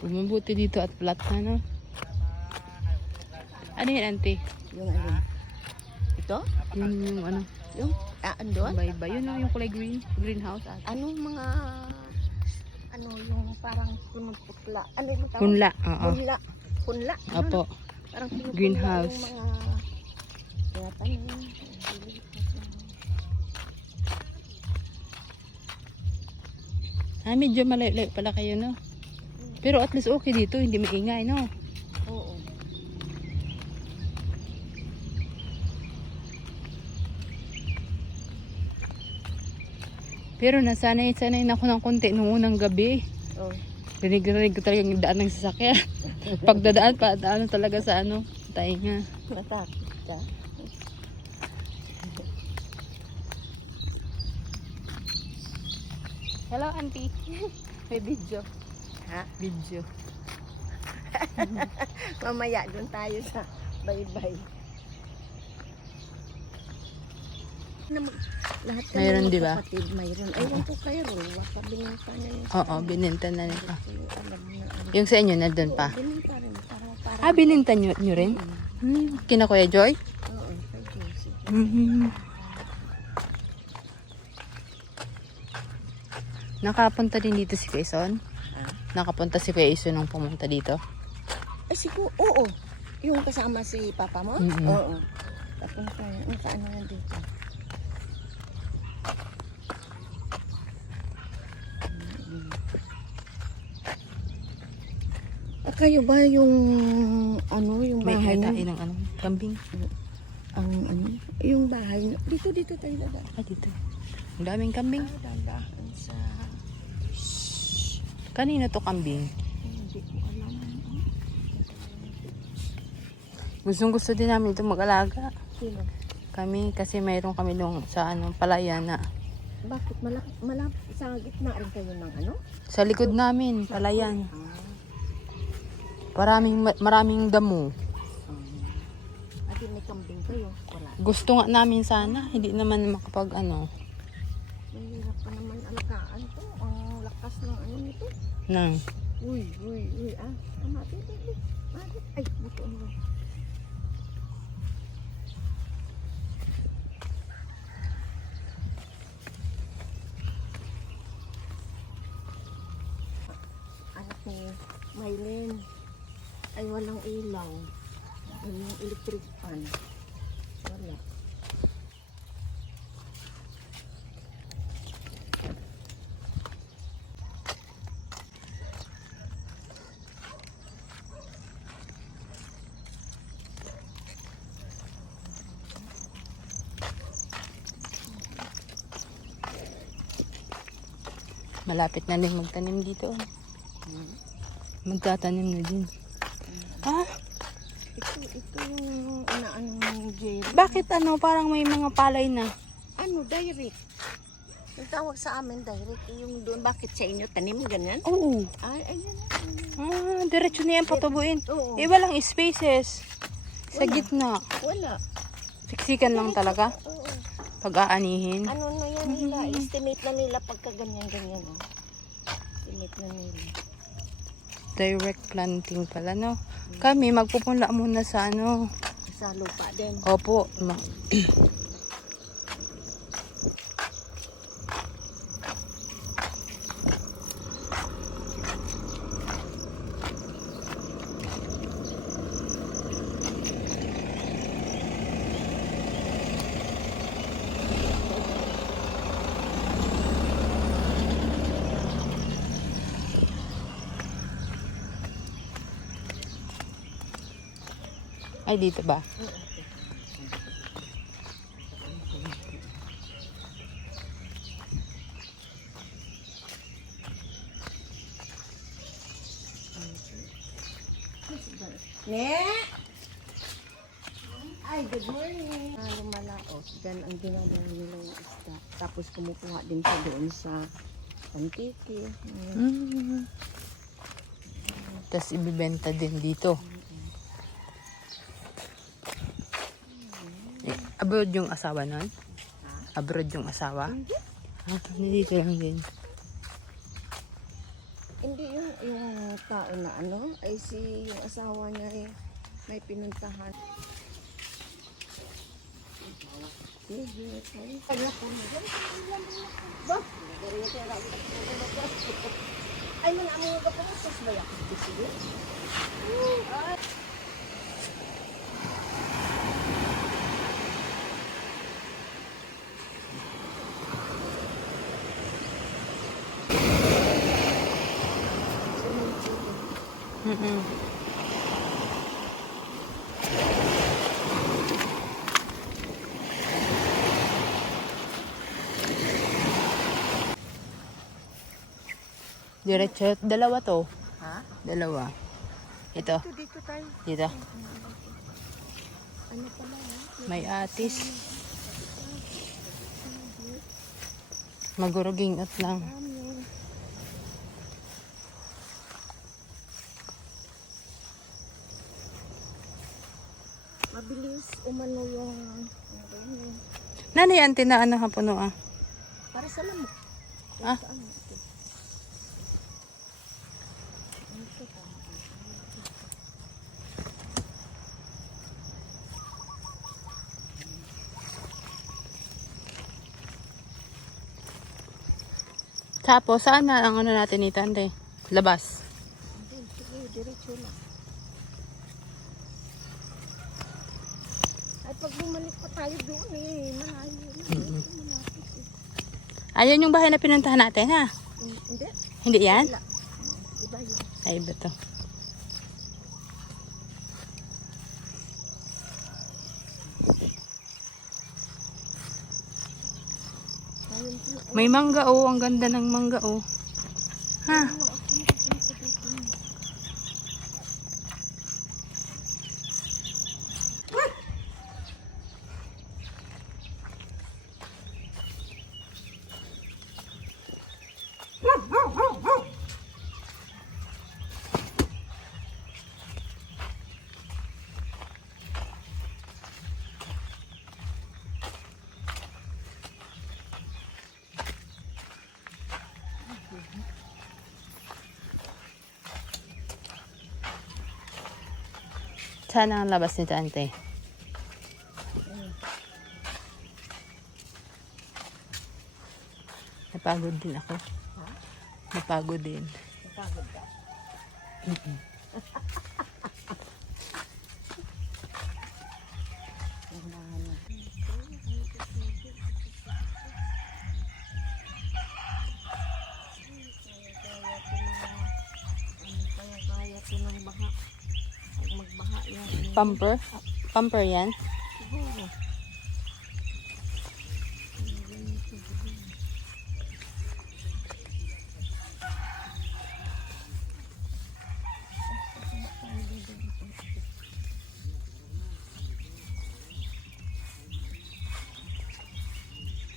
Bumubuti dito at flat na, no? Ano yun, auntie? Yung ano? Ito? Yung ano? Yung andun? Bayba. Yun, no? Yung kulay green. Greenhouse. Ano mga ano yung parang putla. Ano yung tawag? Punla. Oo. Punla. Punla. Ano, Opo. parang pinupunla Greenhouse. yung mga kaya tanim. Medyo malayo pala kayo, no? Pero at least okay dito. Hindi maingay, no? Oo. Pero nasanay na ako ng konti nung unang gabi. Oh. Rinig ko talaga yung daan ng sasakyan. Pagdadaan pa, ano talaga sa ano, tainga. Natakot ka. Hello, auntie. May video. Ha? Video. Mamaya doon tayo sa baybay. Lahat kami Mayroon, di ba? kapatid, mayroon. Ayun po kayo, baka binenta niya yung Oo, bininta na nila. alam na ano. Yung sa inyo, nandun pa. Bininta rin. Para, Bininta nyo rin? Kina Kuya Joy? Oo, kay Josie. Nakapunta din dito si Kuya Ison? Nakapunta si Kuya Ison nung pumunta dito? Ay, siguro, oo. Yung kasama si Papa mo? Mm-mm. Oo. Papunta yan. Nakaano yan dito. Kayo ba yung ano, yung May bahay kitain niyo? ng ano, kambing. Ang ano, yung bahay niyo. Dito tayo dadaan. Dito. Ang daming kambing. Dadaan sa... Kanina to kambing? Hindi ko alam. Gusto din namin ito mag-alaga. Sino? Kami, kasi mayroon kami nung sa ano, palayan na. Bakit malapit sa gitna rin kayo ng ano? Sa likod namin, palayan. Maraming damo. At may kambing kayo? Wala. Gusto nga namin sana, hindi naman makapag ano. Mahirap pa naman alagaan to. Ang lakas ng ano nito. Nang. Uy. Mati. Ay, buto mo. Anak ni Maylin ay walang ilaw. Yung electric fan. Wala. Malapit na din magtanim dito. Magtatanim na din. Ito yung inaano ng Jerry. Bakit ano, parang may mga palay na? Ano, direct. Yung tawag sa amin direct. Yung doon, bakit sa inyo tanim ganyan? Oo. Ay, ayan. Diretso na yan patubuin. Oo. Walang spaces. Sa Wala. gitna. Wala. Siksikan lang talaga. Oo. Pag-aanihin. Ano na yan nila? Estimate na nila pagka ganyan. Oh. Estimate na nila. Direct planting pala, no? Kami, magpupunla muna sa ano. Sa lupa din. Opo. Ay, dito ba? Ne? Ay, good morning. Lumalaot. Yan ang ginagawa nila yung isda. Tapos kumukuha din siya doon sa pantiki. Tapos ibibenta din dito. Abroad yung asawa nun? Abroad yung asawa? Dito lang din. Hindi yung tao na ano, ay yung asawa niya eh, may pinuntahan. Sige, kaya po na dyan. Ba? Ay, manamang ka po. Sus, ba yan? Sige. Ay. Diretso. Dalawa to. Ha? Dalawa. Ito. Dito tayo. Dito. Ano pala yan? May atis. Maguruging at lang. Amin. Mabilis umano yung Nanay, antinaan na puno ah. para sa lamok. Ah. Sa ano, ito. Ito pa. Tapos, saan na ang ano natin nito, ante? Labas. Hindi, sige, diretso lang. Ay, pag bumalik pa tayo doon eh, malayo na. Malapit eh. Ayun yung bahay na pinuntahan natin, ha? Hindi. Hindi yan? Wala. Iba yun. Ay, iba to. Ayun po. May mangga, oh. Ang ganda ng mangga, oh. Ha? Ano, ako nakapunta dito. Saan ang labas nito, ante? Napagod din ako. Napagod din. Napagod ka. Kaya ko ng baha. Pag magbaha yan. Pumper? Pumper yan? Siguro.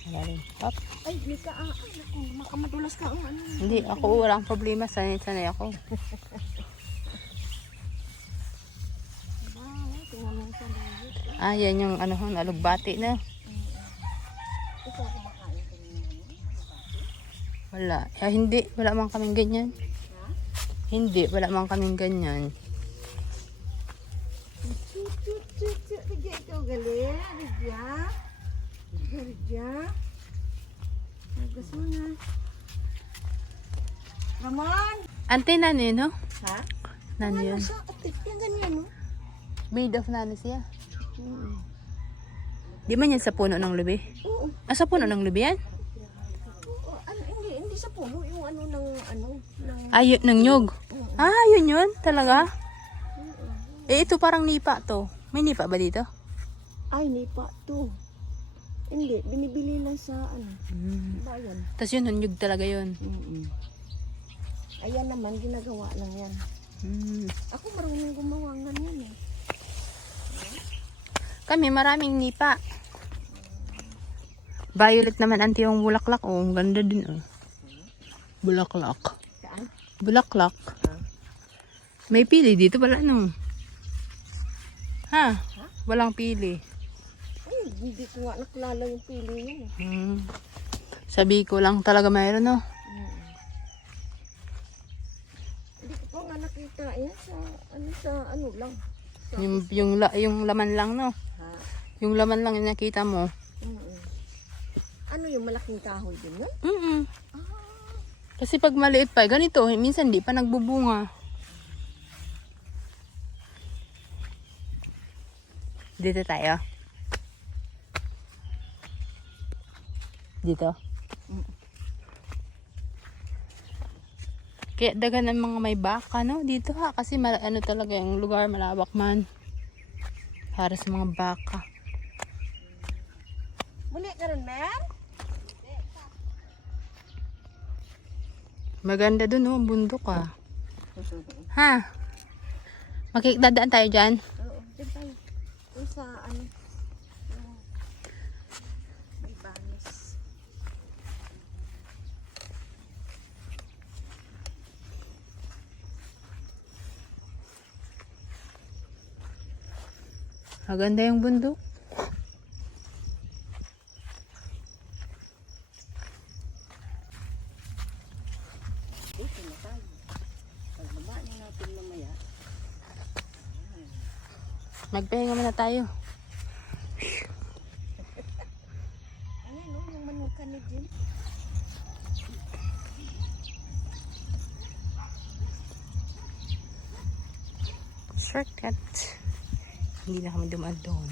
Malalim. Hop. Ay, di ka ay, naku, makamadulas ka ang ano. Hindi, ako walang problema. Sanay ako. Wow, tingnan mo sa luyot. Ah, yan yung ano, alugbati na. Ito kumakain ko ng Wala. Hindi. Wala man kaming ganyan. Ha? Hindi. Wala man kaming ganyan. Ridya ito gali. Ridya. Ridya. Nagas mo na. Ramon! Ante, nani, no? Ha? Nani yun? Siya, kapit yan ganyan, no? Made of nani siya. Di man yan sa puno ng lubi? Oo. Ah, sa puno ng lubi yan? Oo, ano, hindi sa puno. Yung ano ng, ng... Ay, ng nyug. Oo. Ah, yun. Talaga? Eh, ito parang nipa to. May nipa ba dito? Ay, nipa to. Hindi, binibili lang sa ano, bayan. Tapos yun, nyug talaga yun. Ayan naman, ginagawa lang yan. Ako marunong gumawa ng yan eh. Kami, maraming nipa. Violet naman, anti yung bulaklak. Oh, ang ganda din, oh. Bulaklak. Saan? Bulaklak. May pili dito, wala no. Ha? Walang pili. Ay, hindi ko nga nakilala yung pili yun eh. Sabi ko lang talaga mayroon, no? ko nga nakita yan sa ano lang. Sa, Yung laman lang, no? ha? Yung laman lang yung nakita mo. Mm-mm. Ano yung malaking kahoy din yun? Mm-mm. Ah, Kasi pag maliit pa, ganito, minsan di pa nagbubunga. Dito tayo. Dito. Kaya dagan ng mga may baka, no? Dito ha, kasi ano talaga yung lugar, malawak man. Para sa mga baka. muli ka rin, Mer? Maganda dun, oh, bundok ah. Ha? Dadaan tayo dyan? Oo, dyan tayo. Dun sa ano, yung may banis. Maganda yung bundok. Dito na tayo. Pagbaba na natin mamaya. Magpahinga muna tayo. Ayan o, yung manukanid din. Shortcut. Hindi na kami dumaan doon.